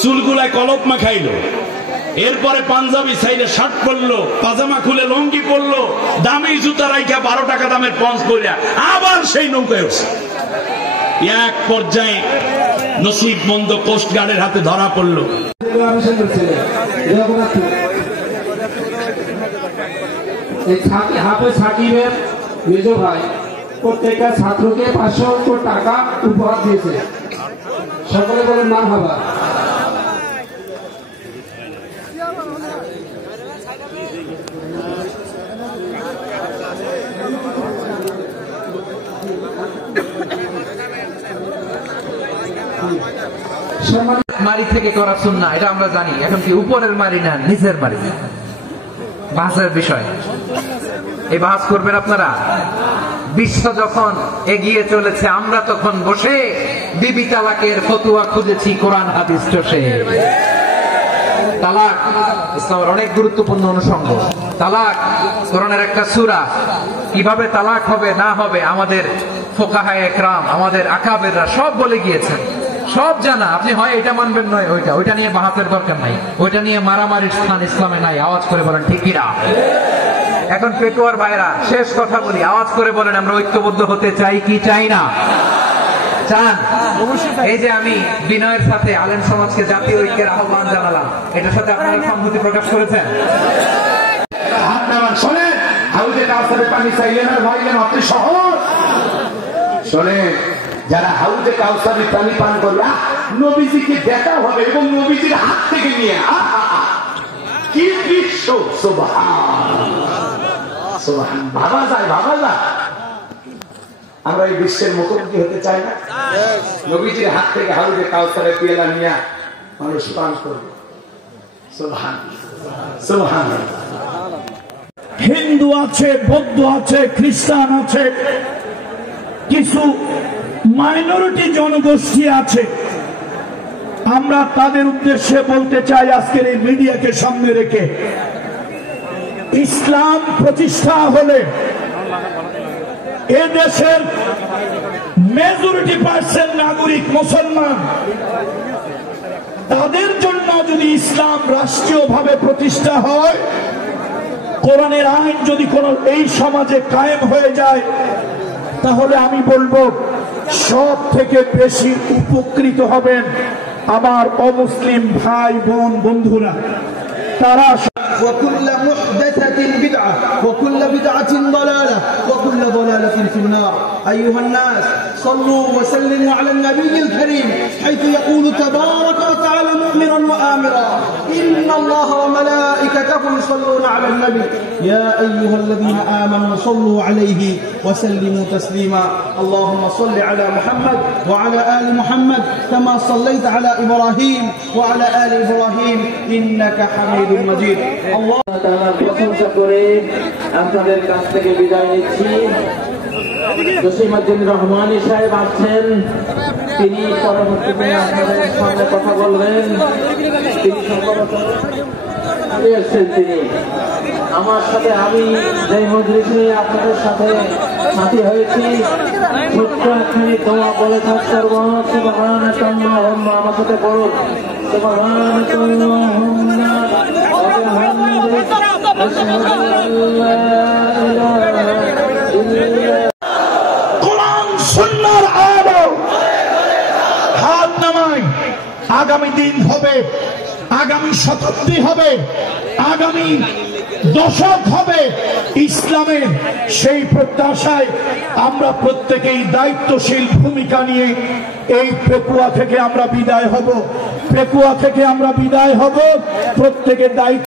চুলগুলায় কলপ মাখাইলো, এরপরে পাঞ্জাবি সাইডে শার্ট পরলো, পাজামা খুলে লঙ্গি পরলো, দামি জুতা রাইখা 12 টাকা দামের পঞ্চ করিয়া আবার সেই নৌকায় উঠছে। এক পর্যায়ে নসিব মন্দ কোস্ট গার্ডের হাতে ধরা পড়লো। সাকিবের মেজ ভাই প্রত্যেকটা ছাত্রকে 500 টাকা উপহার দিয়েছে। সকলে বলেন মারহাবা। মারি থেকে করা সুন্নাহ, এটা আমরা জানি। এখন কি উপরের মারি না নিচের মারি, বাহাসের বিষয়। এই বাহাস করবেন আপনারা। বিশ্ব যখন এগিয়ে চলেছে, আমরা তখন বসে বিবি তালাকের ফতুয়া খুঁজেছি কোরআন হাদিস চষে। তালাক ইসলামের অনেক গুরুত্বপূর্ণ অনুষঙ্গ। তালাক কোরআনের একটা সূরা। কিভাবে তালাক হবে না হবে আমাদের ফুকাহায়ে ইকরাম, আমাদের আকাবেররা সব বলে গিয়েছেন, সব জানা। আপনি হয় এটা মানবেন নয় ওইটা নিয়ে বাহাতের দরকার নাই, ওইটা নিয়ে মারামারির স্থান ইসলামে নাই। আওয়াজ করে বলেন ঠিক কিনা? এখন পেটুয়ার ভাইরা শেষ কথা বলি, আওয়াজ করে বলেন আমরা ঐক্যবদ্ধ হতে চাই কি চাই না? চান? এই যে আমি বিনয়ের সাথে আলেম সমাজকে জাতীয় ঐক্যের আহ্বান জানালাম, এটার সাথে আপনারা সম্মতি প্রকাশ করেছেন? হাত নামান। শোনেন, হাউজে কাউসারে পানি চাইলেন আর ভাইলেন অতি সহজ। শোনেন, যারা হাউজে কাউসারে পানি পান করবে নবীজিকে দেখা হবে এবং নবীজির হাত থেকে নিয়ে কি দৃশ্য! ভাবা যায়, ভাবা যায়। আমরা এই বিশ্বের মুখোমুখি হতে চাই না? নবীজির হাত থেকে হাউজে কাউসারে পেয়ালা নিয়ে মানুষ পান করবে। হিন্দু আছে, বৌদ্ধ আছে, খ্রিস্টান আছে, কিছু মাইনরিটি জনগোষ্ঠী আছে। আমরা তাদের উদ্দেশ্যে বলতে চাই, আজকের এই মিডিয়াকে সামনে রেখে, ইসলাম প্রতিষ্ঠা হলে এ দেশের মেজরিটি পার্সেন্ট নাগরিক মুসলমান, তাদের জন্য যদি ইসলাম রাষ্ট্রীয়ভাবে প্রতিষ্ঠা হয়, কোরআনের আইন যদি কোন এই সমাজে কায়েম হয়ে যায়, তাহলে আমি বলবো সব থেকে বেশি উপকৃত হবেন আমার অমুসলিম ভাই বোন বন্ধুরা। তারা وكل محدثة بدعة وكل بدعة ضلالة وكل ضلالة في النار. أيها الناس، صلوا وسلموا على النبي الكريم حيث يقول تبارك وتعالى مؤمرا وآمرا: إن الله وملائكته يصلون على النبي يا أيها الذين آمنوا صلوا عليه وسلموا تسليما. اللهم صل على محمد وعلى آل محمد كما صليت على إبراهيم وعلى آل إبراهيم إنك حميد مجيد. আল্লাহ তাআলার প্রশংসা করে আপনাদের কাছ থেকে বিদায় নিচ্ছি। জসিমউদ্দিন রহমানী সাহেব আসছেন, তিনি পরবর্তীতে আপনাদের সামনে কথা বলবেন। তিনি সম্ভবত এসেছেন, তিনি আমার সাথে, আমি যে মজলিসে আপনাদের সাথে সাথী হয়েছি, ছোট্ট একখানি দোয়া বলে থাকতে পারবো। সুবহানাল্লাহ, আমার সাথে বলুন সুবহানাল্লাহ। কোরআন সুন্নাহর আলো হাত নামাই। আগামী দিন হবে, আগামী শতাব্দী হবে, আগামী দশক হবে ইসলামের। সেই প্রত্যাশায় আমরা প্রত্যেকেই দায়িত্বশীল ভূমিকা নিয়ে এই পেকুয়া থেকে আমরা বিদায় হব। পেকুয়া থেকে আমরা বিদায় হব, প্রত্যেকের দায়িত্ব